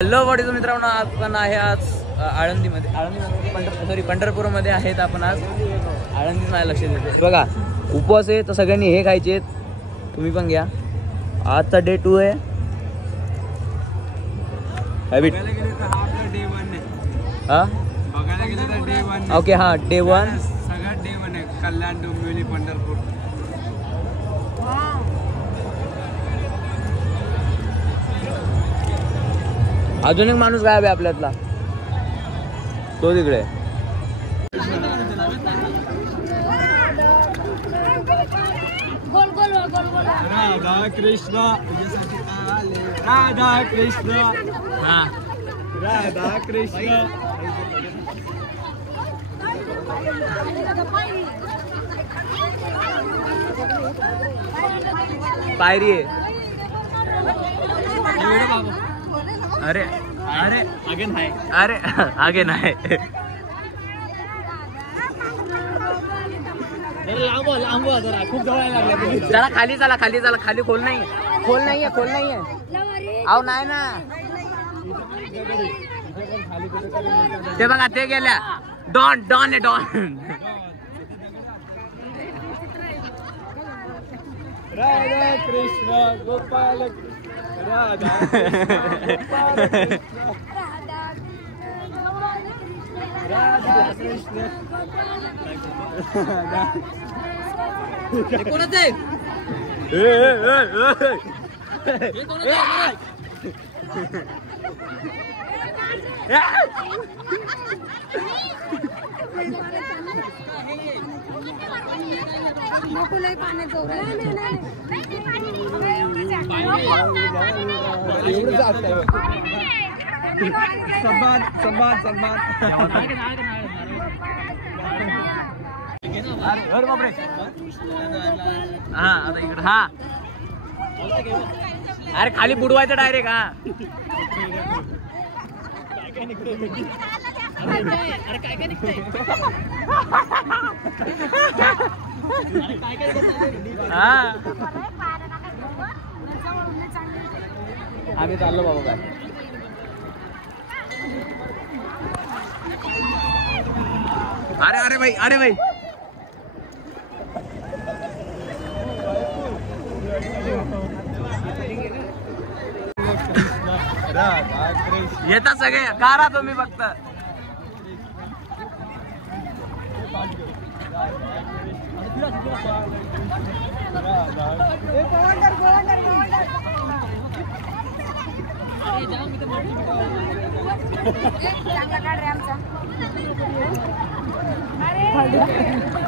Hello bodies मित्रांनो, आपण आहे आज आळंदीमध्ये पंढरपूरमध्ये आहेत आपण आज. आळंदीत नाही लक्ष देतो बघा. उपवास आहे तर सगळ्यांनी हे खायचे, तुम्ही पण घ्या. आजचा डे 2 आहे. हॅबिट हा ओके हा डे 1 सगळ्यात डे 1 आहे. कल्याण डोंबिवली पंढरपूर. अजून एक माणूस गायब आहे आपल्यातला, तो तिकडे. राधा कृष्ण राधा कृष्ण हा राधा कृष्ण. पायरी आहे. अरे अरे आगे नाही. अरे आगे नाही. लांब जरा खूप जवळ लागले. चला खाली चला, खाली चला. खाली खोल नाही, खोल नाहीये, खोल नाहीये. अहो नाही ना, ते बघा ते गेल्या. डॉन डॉन आहे डॉन. राधा कृष्ण गोपाल राधा राधा कृष्ण. कोणाच आहे? सन्मान सन्मान सन्मान. अरे बापरे. हा आता इकडे. हा अरे खाली बुडवायचं डायरेक्ट. हा आम्ही चाललो बाबा. काय अरे अरे भाई, अरे भाई. राधा कृष्ण. येतात सगळे, कारा तुम्ही फक्त.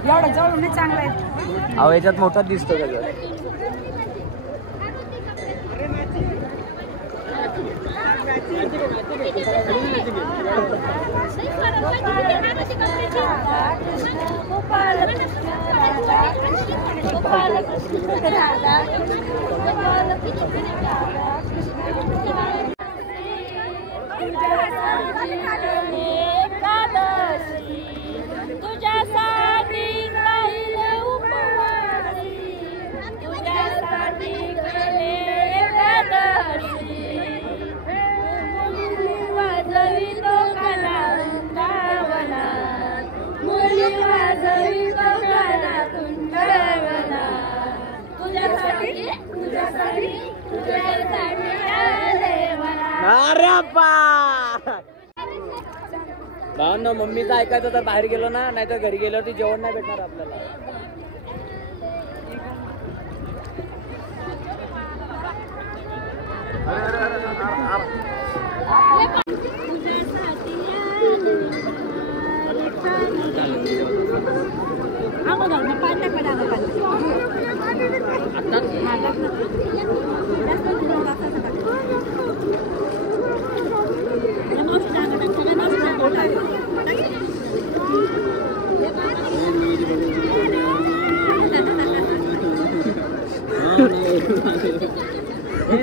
एवढं जवळून चांगलं आहे. अहो याच्यात मोठा दिसतो सगळं. तुझ्यासाठी राहिले उपवासी, तुझ्यासाठी केले एकादशी. वाजवी तो काला वृंदावनात, मुली वाजवी तो काला कुंडवनात. तुझ्यासाठी तुझ्यासाठी तुझ्यासाठी आले मला. अरे भावना, मम्मीचं ऐकायचं तर बाहेर गेलो ना, नाही तर घरी गेल्यावरती जेवण नाही भेटणार आपल्याला.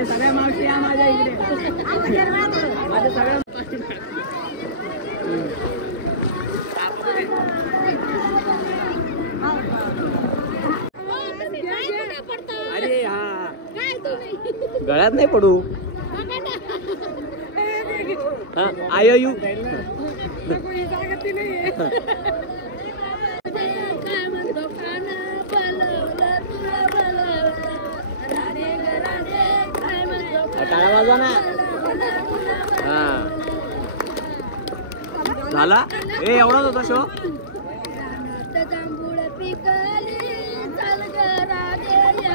सगळ्या मावशी या माझ्या इकडे. अरे हा गळ्यात नाही पडू. आय यू काय म्हणतो काना बोलवलं तुला बोलवलं राधे ग राधे काय म्हणतो टाळा वाजवा ना. हा झाला ए एवढाच होता शो. रानात जांभूळ पिकली चाल ग राधे एकली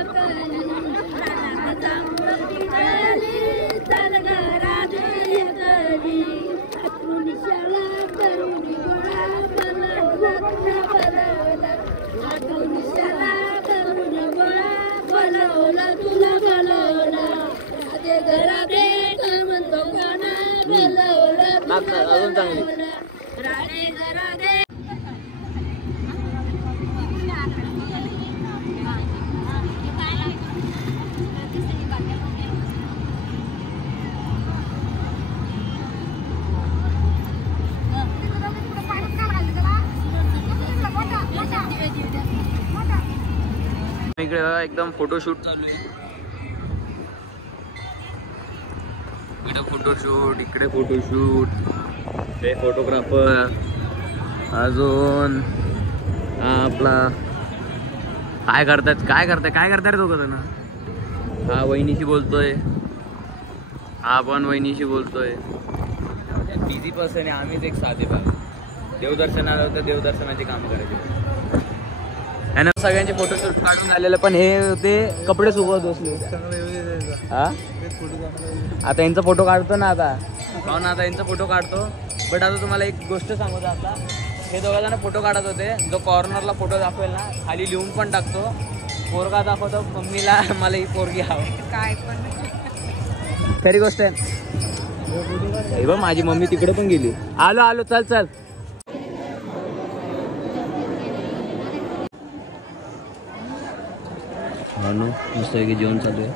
रानात जांभूळ पिकली चाल ग राधे एकली आतून शाळा करून गोळा बोलवला तुला बोलवला आतून शाळा करून गोळा बोलवला तुला बोलवला राधे ग राधे काय म्हणतो गाणं बोलवला तुला अजून चांगली. बोलवला राधे ग राधे इकडे बघा एकदम फोटोशूट चालू आहे. इकडे फोटोशूट इकडे फोटोशूट हे फोटोग्राफर अजून हा आपला काय करताय दोघं जण. हा वहिनीशी बोलतोय हा पण वहिनीशी बोलतोय. बिझी पर्सन आहे आम्हीच एक साधे भाग. देवदर्शनाला होतं देवदर्शनाची काम करायचे. यानं सगळ्यांचे फोटोशूट काढून झालेलं पण हे होते कपडे सुकवत बसले. हा आता यांचा फोटो काढतो ना आता पाहून आता यांचा फोटो काढतो. बट आता तुम्हाला एक गोष्ट सांगतो. आता हे दोघा जण फोटो काढत होते. जो कॉर्नरला फोटो दाखवेल ना खाली लिहून पण टाकतो. पोरगा दाखवतो मम्मीला मला ही पोरगी हवं काय पण खरी गोष्ट आहे. हे बघ माझी मम्मी तिकडे पण गेली. आलो चल चल. मस्त की जेवण चालू आहे.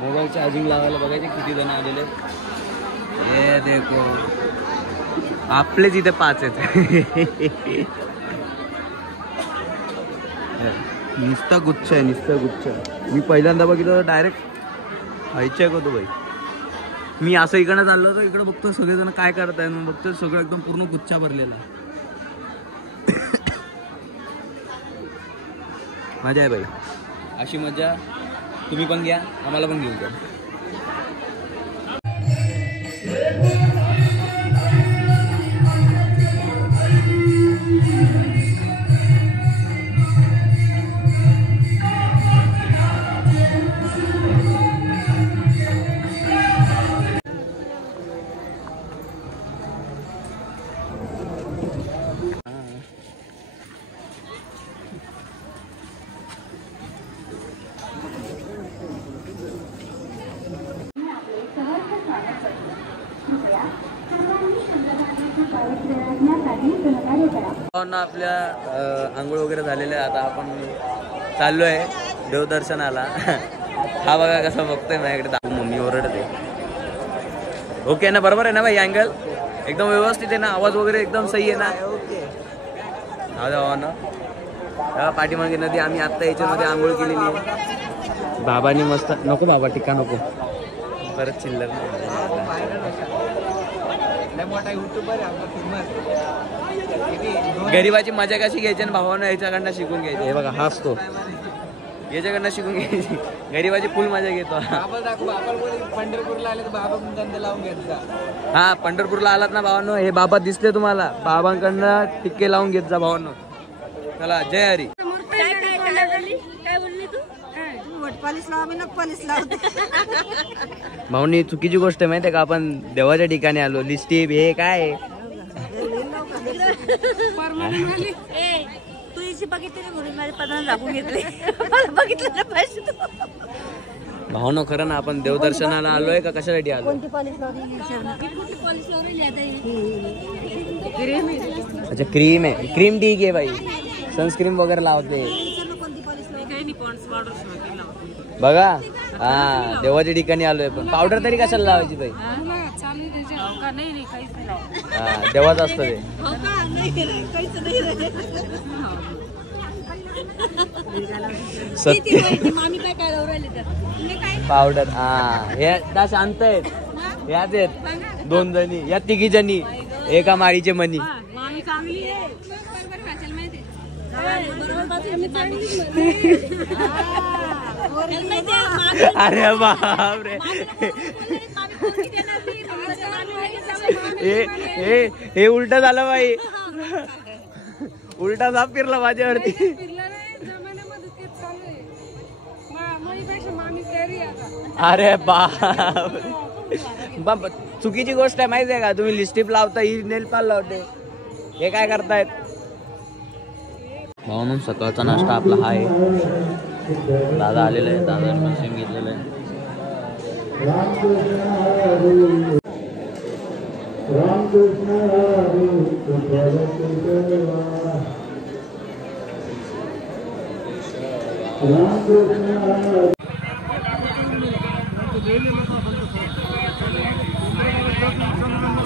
मोबाईल चार्जिंग लावायला बघायचे किती जण आलेले. हे देखो आपलेच इथे 5 आहेत. नुसता गुच्छ आहे नुसता गुच्छ. मी पहिल्यांदा बघितलं तर डायरेक्ट व्हायचे का तो बाई. मी असं इकडं चाललो तर इकडं बघतो सगळेजण काय करताय. मग बघतो सगळं एकदम पूर्ण गुच्छा भरलेला. मजा आहे बाई. अशी मजा तुम्ही पण घ्या आम्हाला पण घेऊन जा. आपल्या आंघोळ वगैरे झालेले. आता आपण चाललो आहे देवदर्शनाला. हा बघा कसा बघतोय माझ्याकडे. दाखवू मम्मी ओरडते. ओके ना बरोबर आहे ना भाई. अँगल एकदम व्यवस्थित आहे ना. आवाज वगैरे एकदम सही आहे ना. ना पाठीमागे नदी. आम्ही आत्ता याच्यामध्ये आंघोळ केलेली आहे. बाबांनी मस्त नको बाबा टिक्का नको परत चिल्लर. गरीबाची मजा कशी घ्यायची आणि भावानं याच्याकडनं शिकून घ्यायची. हे बघा हाच तो याच्याकडनं शिकून घ्यायची. गरीबाची फुल मजा घेतो. पंढरपूरला आले तर बाबा गंध लावून घ्यायचा. हा पंढरपूरला आलात ना भावांनो. हे बाबा दिसले तुम्हाला. बाबांकडनं टिक्के लावून घेत जा भावांनो. चला जय हरी. काय बोलली तू भाऊनी चुकीची गोष्ट माहिती आहे का. आपण देवाच्या ठिकाणी आलो. लिस्टी हे काय तू इथे बघितली म्हणून माझ्या पदाला लागून घेतले. बघितलं ना पाहिजे तू. भावनो खरं ना आपण देवदर्शनाला आलोय का कशासाठी आलो. अच्छा क्रीम आहे. क्रीम ठीक आहे बाई. सनस्क्रीम वगैरे लावते बघा. हा देवाच्या ठिकाणी आलोय. पण पावडर तरी कशाला लावायची बाई. हा देवाच असतं ते. मामी काय काय लावून राहिली तर पावडर हा हे त्या शांत आहेत याच आहेत 2 जणी या 3 जणी एका माळीचे मनी. मामी चांगली आहे अरे बापरे हे उलट झालं बाई उलटा साप फिरला माझ्यावरती. अरे बाप चुकीची गोष्ट आहे माहिती आहे का तुम्ही लिपस्टिक लावता ही नेल पाल लावते हे काय करतायत. म्हणून सकाळचा नाश्ता आपला हा आहे. दादा आलेला आहे दादाने मशीन घेतलेलं आहे.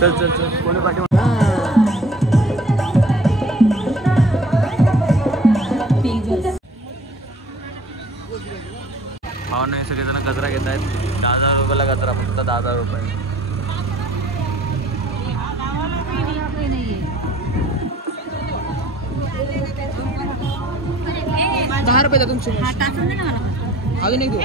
चल चल चल कोणी पाठी भावना सगळेजण गजरा घेत आहेत. 10,000 रुपयाला गजरा फक्त 10,000 रुपये. ₹10 द्या तुमचे अजून एक देऊ.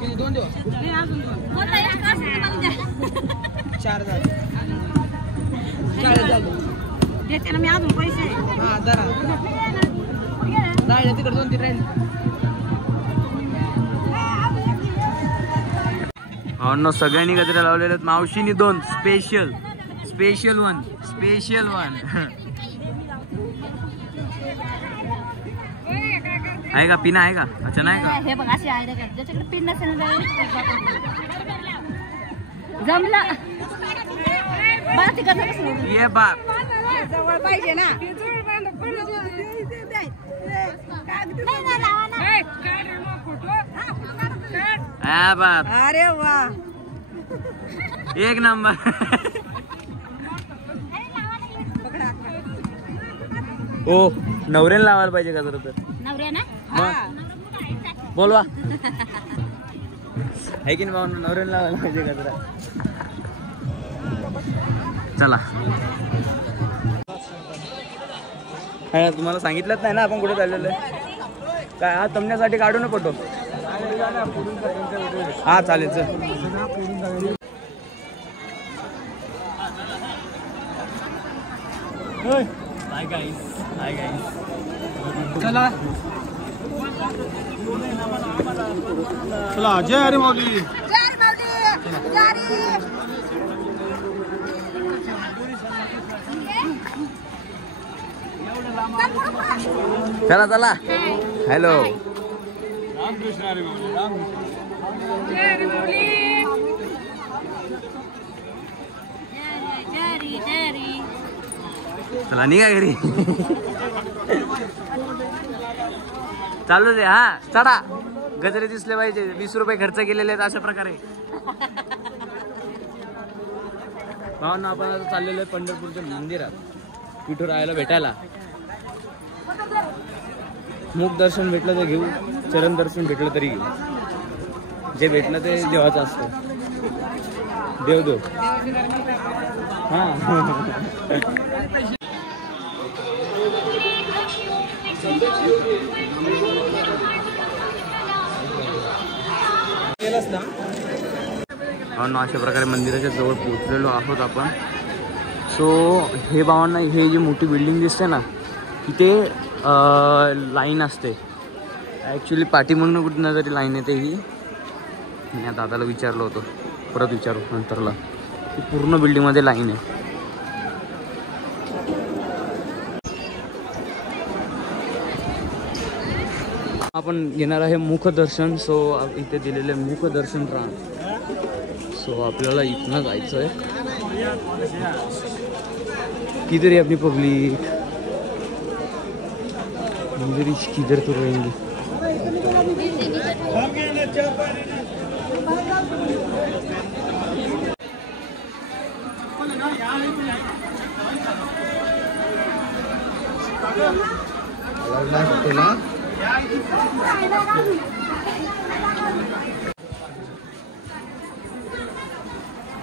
किती 2 देऊ 4 झाले. 4 झाले मी अजून पैसे हा जरा राहिले तिकडे 2-3 राहिले. भावना सगळ्यांनी गजरा लावलेले आहेत. मावशीनी 2 स्पेशल 1 आहे का पिना आहे का. अच्छा नाही का हे बघ अशी आहे ज्याच्याकडे पिन नसेल जमला ये बाप जवळ पाहिजे ना. बाप अरे वा एक नंबर. हो नवऱ्याला लावायला पाहिजे का जरा तर नवऱ्या ना बोलवा आहे की नाही भाऊ नवऱ्याला लावायला पाहिजे का जरा. चला तुम्हाला सांगितलंच नाही ना आपण कुठे चाललेलं आहे. काय हा तमण्यासाठी काढू ना फोटो. हा चालेल चल. हाय गाईस चला चला जय हरी माऊली. चला चला हॅलो चला निघा घरी. चालू दे हा चढा. गजरे दिसले पाहिजे. 20 रुपये खर्च केलेले आहेत अशा प्रकारे. भावना आपण आता चाललेलो आहे पंढरपूरच्या मंदिरात विठू राहायला भेटायला. मुख दर्शन भेटलं तर घेऊ चरण दर्शन भेटलं तरी घेऊ. जे भेटलं ते देवाचं असतं. देव हा अशा प्रकारे मंदिराच्या जवळ पोहोचलेलो आहोत आपण. सो हे भावांना हे जी मोठी बिल्डिंग दिसते ना तिथे लाईन असते. ॲक्च्युली पाठीमागून कुठं तरी लाईन येते ही. मी या दादाला विचारलं होतं परत विचारू नंतरला. ती पूर्ण बिल्डिंगमध्ये लाईन आहे. आपण घेणार आहे मुखदर्शन. सो इथे दिलेले मुखदर्शन राहा. सो आपल्याला इथनं जायचं आहे. किधर है अपनी पब्लिक किधर तो रहेंगे.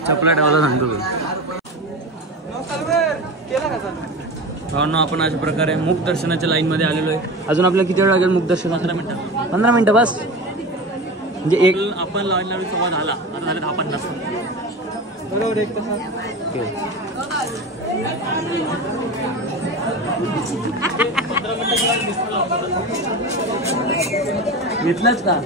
चपला ठेवायला सांगतो भावांनो, आपण अशा प्रकारे मुख दर्शनाच्या लाईन मध्ये आलेलो आहे. अजून आपल्याला किती वेळ लागेल मुख दर्शन? 15 मिनिटं बस. म्हणजे एक आपण लाईन लावली संवाद आला, आता झाले 10-15 बरोबर. एक तास घेतलंच का?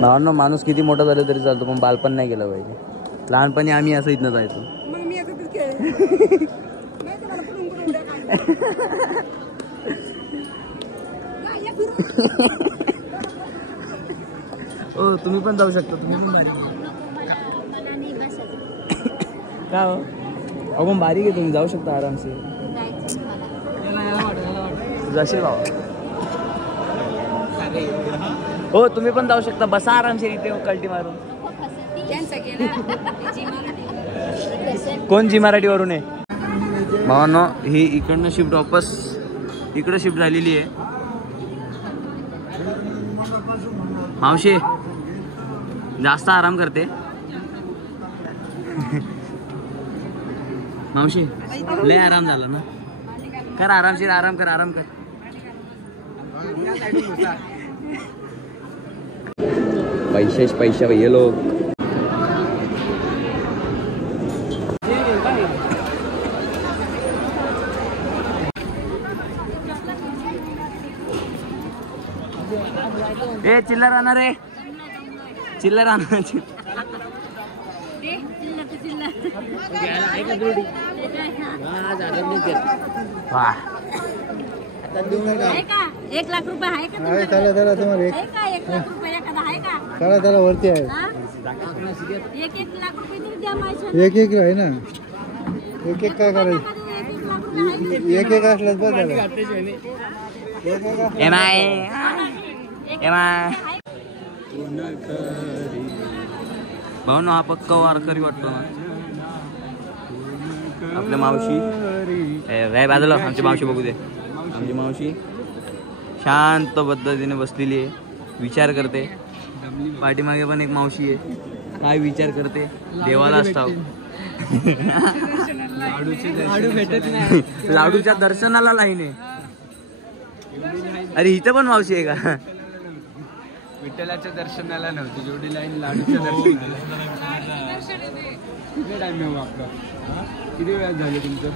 भावांनो, माणूस किती मोठा झाला तरी चालतो, पण बालपण नाही गेलं पाहिजे. लहानपणी आम्ही असं इथनं जायचो. हो, तुम्ही पण जाऊ शकता. तुम्ही पण बारीक का हो? अहो पण बारीक आहे, तुम्ही जाऊ शकता आरामसे. जाशील बाबा. हो, तुम्ही पण जाऊ शकता. बसा आरामशीर इथे कल्टी मारून. कोण जी मराठीवरून आहे? भावांनो, ही इकडनं शिफ्ट वापस इकडं शिफ्ट झालेली आहे. मावशी जास्त आराम करते. मावशी लय आराम झाला ना. कर आरामशीर, आराम कर, आराम कर. पैसे भैया लोग. ए चिल्लर आणा रे, चिल्लर आणा. वाह, 1 लाख रुपये आहे का? त्याला तुम्हाला 1 लाख रुपये एखादा आहे का? त्याला वरती आहे. 1 लाख रुपये तरी द्या माझ्या. एक आहे ना. एक काय करायचं? एक असल्यास बस झालं. भाऊ ना, हा पक्का वारकरी वाटतो ना. आपल्या मावशी बाजूला, आमची मावशी बघू दे. आमची मावशी शांत पद्धतीने बसलेली आहे, विचार करते. पाठीमागे पण एक मावशी आहे, काय विचार करते? देवाला असता. लाडूच्या दर्शनाला लाईन आहे. अरे इथं पण मावशी आहे का? विठ्ठलाच्या दर्शनाला नव्हती जेवढी लाईन लाडूच्या दर्शनाला. किती टाइम आहे आपला? किती वेळात झाले तुमचं?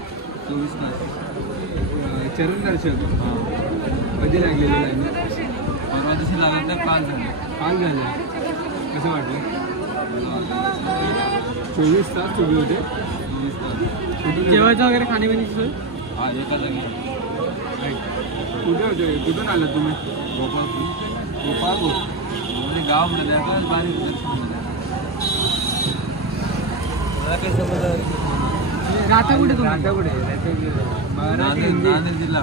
24 तास. चरण दर्शन कधी लागलेलं लाईन? परवा दिवशी लागलं तर काल झालं. कसं वाटलं? 24 तास तुम्ही होते. 24 तास जेवायचं वगैरे खाण्यापिण्याची सोय? हा, एका जागी. कुठे होते? कुठून आलं तुम्ही? गोपाळपूर म्हणजे गाव म्हणजे बारीक दर्शन. राहता कुठे? नांदेड जिल्हा,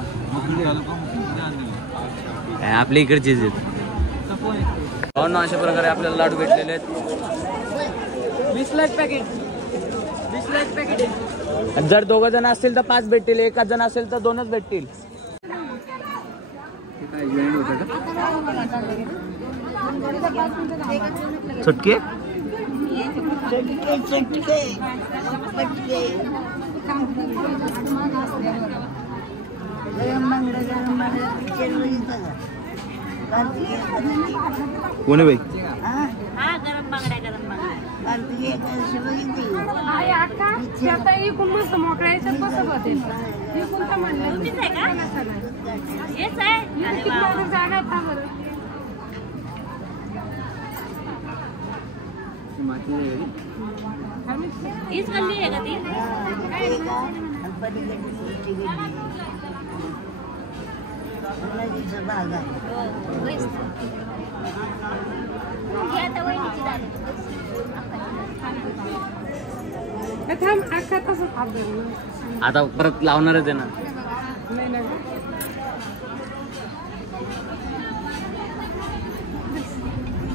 आपल्या इकडचीच आहेत. अशा प्रकारे आपल्याला लाडू भेटलेले आहेत. 20 लाख पॅकेट. 20 लाख पॅकेट आहे. जर 2 जण असतील तर 5 भेटतील, 1 जण असेल तर 2च भेटतील. चटके कोण आहे बाई? हा, गरम बांगड्या, गरम बांगड्या. तुम्हीच आहे का? हेच आहे. अरे वा. हीच गल्ली आहे का ती? आता परत लावणारच आहे ना.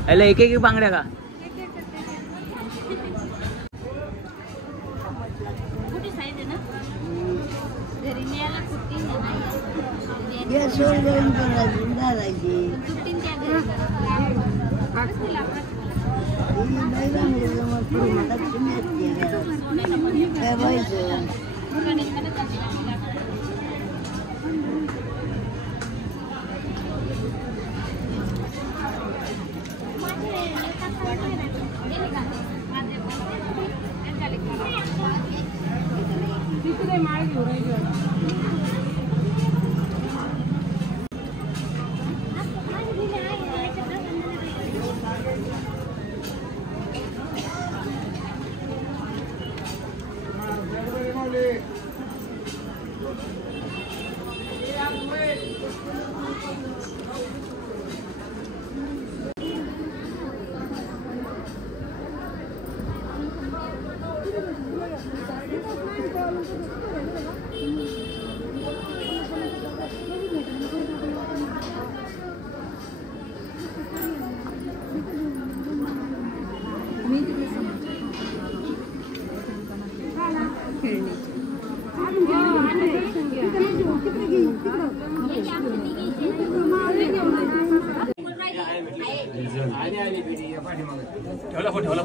याला एक एक बांगड्या का?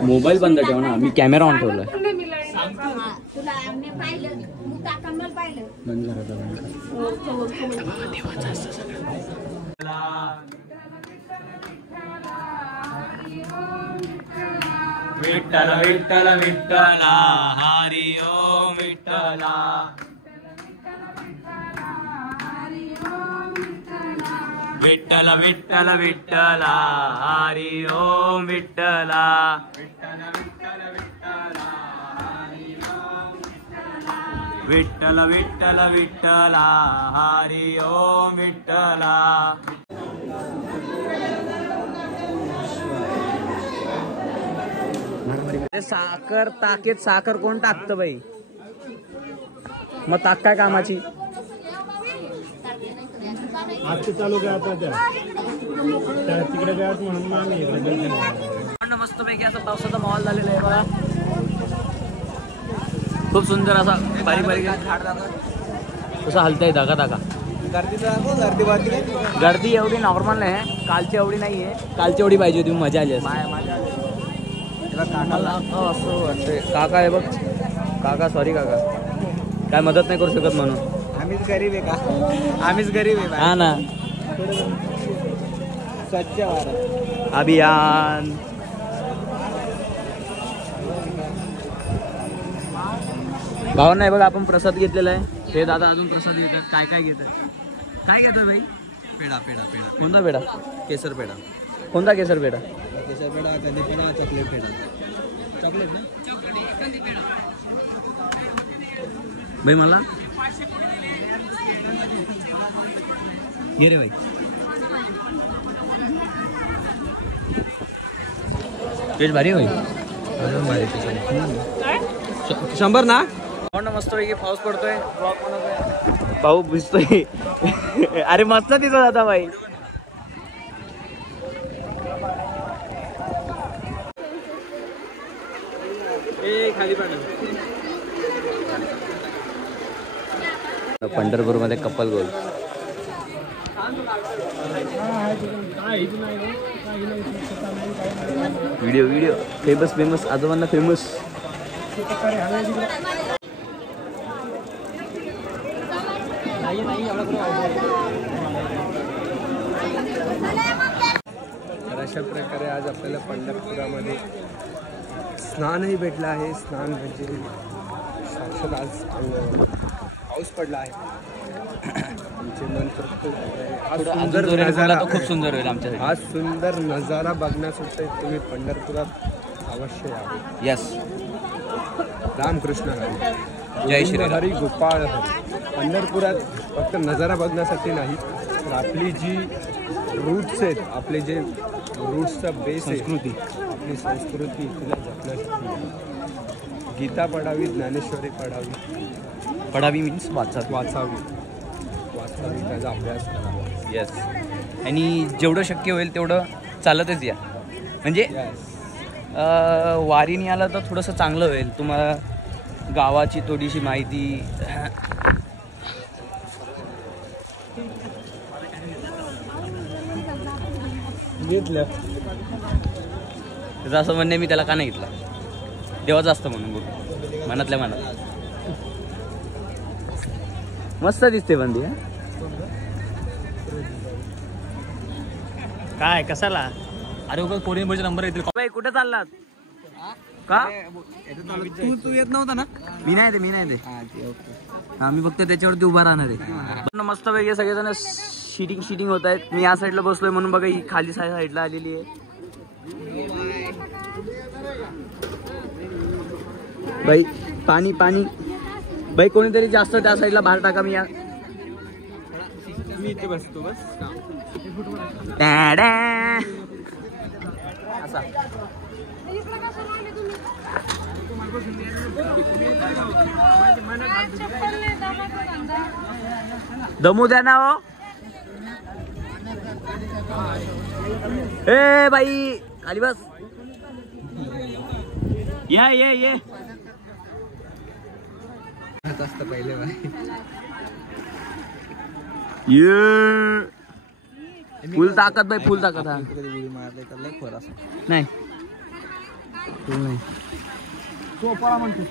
मोबाईल बंद ठेव ना, मी कॅमेरा ऑन ठेवलाय. विठ्ठल विठ्ठल विठ्ठला हरी ओम विठ्ठला. विठ्ठल विठ्ठल विठ्ठला हरी ओम विठ्ठला. विठ्ठल विठ्ठल विठ्ठला हरी ओम विठ्ठला. साखर ताकेत साखर कोण टाकतं बाई? मग ताक काय कामाची? चालू काय आता तिकडे काय म्हणून आम्ही मस्त पैकी असा पावसाचा माहोल झालेला आहे बघा. खूप सुंदर असा बारीक बारीक कसं हलतंय धागा धागा. गर्दी एवढी नॉर्मल नाही, कालची एवढी नाही आहे. कालची एवढी पाहिजे होती, मजा आली. असं वाटतंय काका आहे बघ. काका सॉरी काका, काय मदत नाही करू शकत म्हणून. आम्हीच गरीब आहे का? आम्हीच गरीब आहे. हा ना. स्वच्छ भारत अभियान. भावना नाही बघा, आपण प्रसाद घेतलेला आहे. हे दादा अजून प्रसाद घेतात. काय काय घेतात? काय घेतोय भाई? पेढा पेढा पेढा. कोणता पेढा? केसर पेढा. कोणता केसर पेढा? केसर पेढा, कंदी पेढा, चॉकलेट पेढा. चॉकलेट ना? भाई मला ये रे भाई. टेस्ट भारी होईल. 100 ना. मस्त पैकी पाऊस पडतोय, भाऊ भिजतोय. अरे मस्त दिसत आता भाई. खाली पंढरपूर मध्ये कपल गोल. व्हिडिओ व्हिडिओ फेमस फेमस आजोबांना फेमस. अशा प्रकारे आज आपल्याला पंढरपुरामध्ये स्नानही भेटलं आहे. स्नान म्हणजे साक्षात आज पाऊस पडला आहे. आमचे मन तृप्त झाले. खूप सुंदर होईल आमच्यासाठी. आज सुंदर नजारा बघण्यासाठी तुम्ही पंढरपुरात अवश्य यावे. यस. रामकृष्ण हरी. जय श्री हरी गोपाळ हरी. पंढरपुरात फक्त नजारा बघण्यासाठी नाही, तर आपली जी रूट्स आहेत, आपले जे रूट्सचा बेस आहे, संस्कृती, आपली संस्कृती तिला जपण्यासाठी गीता पढावी, ज्ञानेश्वरी पढावी मीन्स वाचावी, त्याचा अभ्यास करावा. येस. आणि जेवढं शक्य होईल तेवढं चालतच या. म्हणजे वारीने आला तर थोडंसं चांगलं होईल. तुम्हाला गावाची थोडीशी माहिती घेतलं. त्याचं असं म्हणणे मी त्याला का नाही घेतला, देवाचं असतं म्हणून बघ, मनातल्या मनात. मस्त दिसते बंदी. काय कसाला? अरे उगाच पोरी बळचे नंबर येतील. बाई कुठे चाललात का? तू येत नव्हता ना? मी नाही ते हा, मी फक्त त्याच्यावरती उभा राहणार आहे. मस्त पैकी सगळेजण शिटिंग होत आहेत. मी या साईडला बसलोय म्हणून बघा, ही खाली साईडला आलेली आहे. बाई पाणी बाई, कोणीतरी जास्त त्या साईडला बाहेर टाका. मी इथे बसतो बस. असा दमू द्या ना हो. ए बाई खाली बस. ये असतं पहिले बाई. फुल ताकद बाई, फुल ताकद. हा नाही चोपाळा म्हणतो.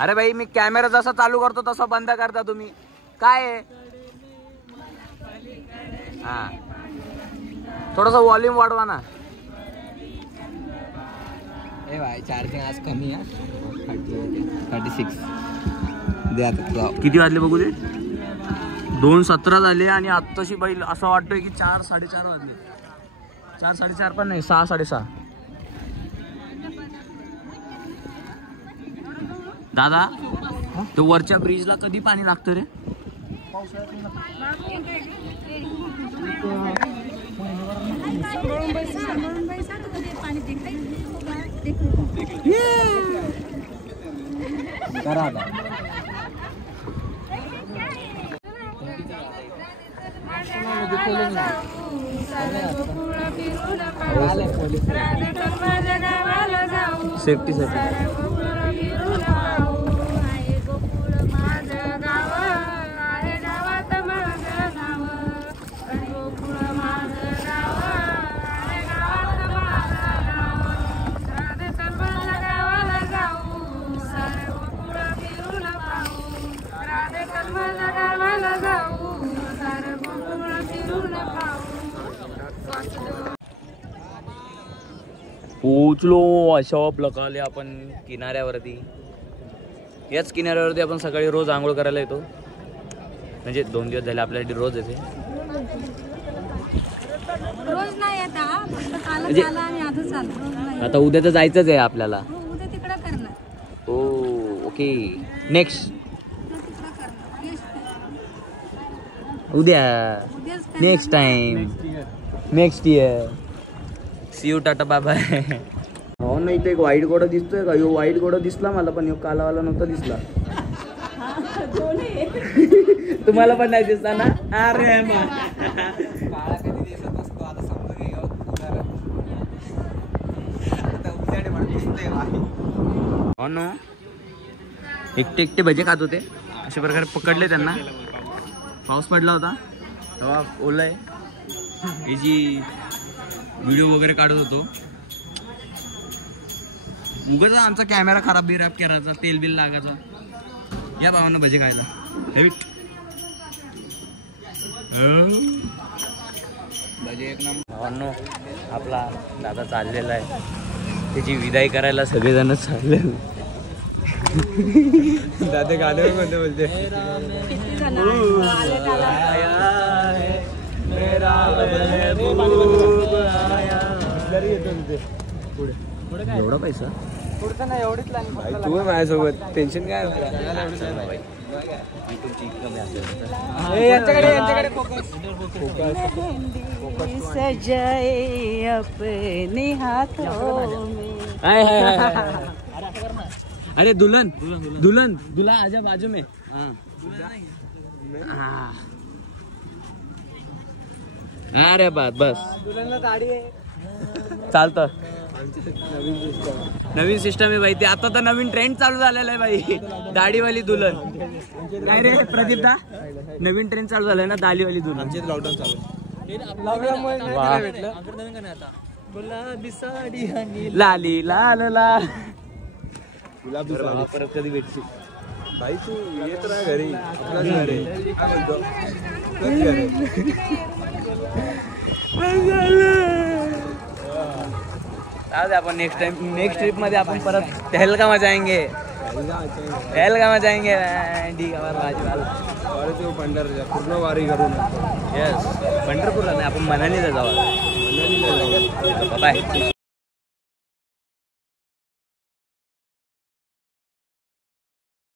अरे भाई, मी कॅमेरा जसा चालू करतो तसा बंद करता तुम्ही. काय आहे? हा, थोडासा व्हॉल्यूम वाढवा ना. ए भाई, चार्जिंग आज कमी आहे. 36 दे आता. किती वाजले बघू दे. 2:17 झाले आणि आत्ताशी बैल असं वाटतोय की 4 साडेचार वाजले. 4 साडेचार पण नाही, 6 साडेसहा. दादा, तो वरच्या ब्रिजला कधी पाणी लागतं रे? सेफ्टी पोचलो. अशा प्रकारे आपण किनाऱ्यावरती, याच किनाऱ्यावरती आपण सकाळी रोज आंघोळ करायला येतो. म्हणजे 2 दिवस झाले आपल्यासाठी रोज येते. रोज नाही येत हा, फक्त कालच आला आणि आजच आला. रोज नाही. आता उद्या तर जायचंच आहे आपल्याला. उद्या तिकडं करणार. ओके, नेक्स्ट उद्या, next time, next year. See you, tata, bye bye. हो ना, इथे एक व्हाईट घोडा दिसतोय का? ह्यो व्हाईट घोडा दिसला मला, पण ह्यो कालावाला नव्हता दिसला. तुम्हाला पण नाही दिसला ना? अरे काळा कधी दिसत नसतो. आता समजा हो ना, एकटे भजे खात होते. अशा प्रकारे पकडले त्यांना. पाऊस पडला होता तेव्हा ओलाय. ही जी व्हिडिओ वगैरे काढत होतो, उगाच आमचा कॅमेरा खराब करायचा, तेल बिल लागायचा. या भावांना भजे खायला. भजे एक नंबर. भावांनो, आपला दादा चाललेला आहे. त्याची विदाई करायला सगळेजण चालले. दादा गाण्यावर मध्ये बोलते किती जण आले एवढा पैसा पुढचं नाही एवढीच लागली तू माझ्यासोबत टेन्शन काय यांच्याकडे सजाए अपने हाथों में. अरे दुल्हन दुल्हन दुल्हा आजा बाजू में. अरे बस दुल्हनला दाढी आहे चालतं. नवीन सिस्टम आहे भाई. ते आता तर नवीन ट्रेंड चालू झालेला आहे भाई. दाढीवाली दुल्हन. काय रे प्रदीप दा, नवीन ट्रेंड चालू झालाय ना दाढीवाली दुल्हन. लॉकडाऊन चालू वाह. लाली लाल लाल. परत कधी भेटशी भाई तू येत राहा घरी आपलाच घर आहे. अपन नेक्स्ट ट्रिप मध्ये आपण परत पहलगाम जाएंगे. पहलगाम जाएंगे. ठीक आहे पूर्ण वारी करून येस. पंढरपूरला नाही, आपण मनालीला जाऊ. बाय.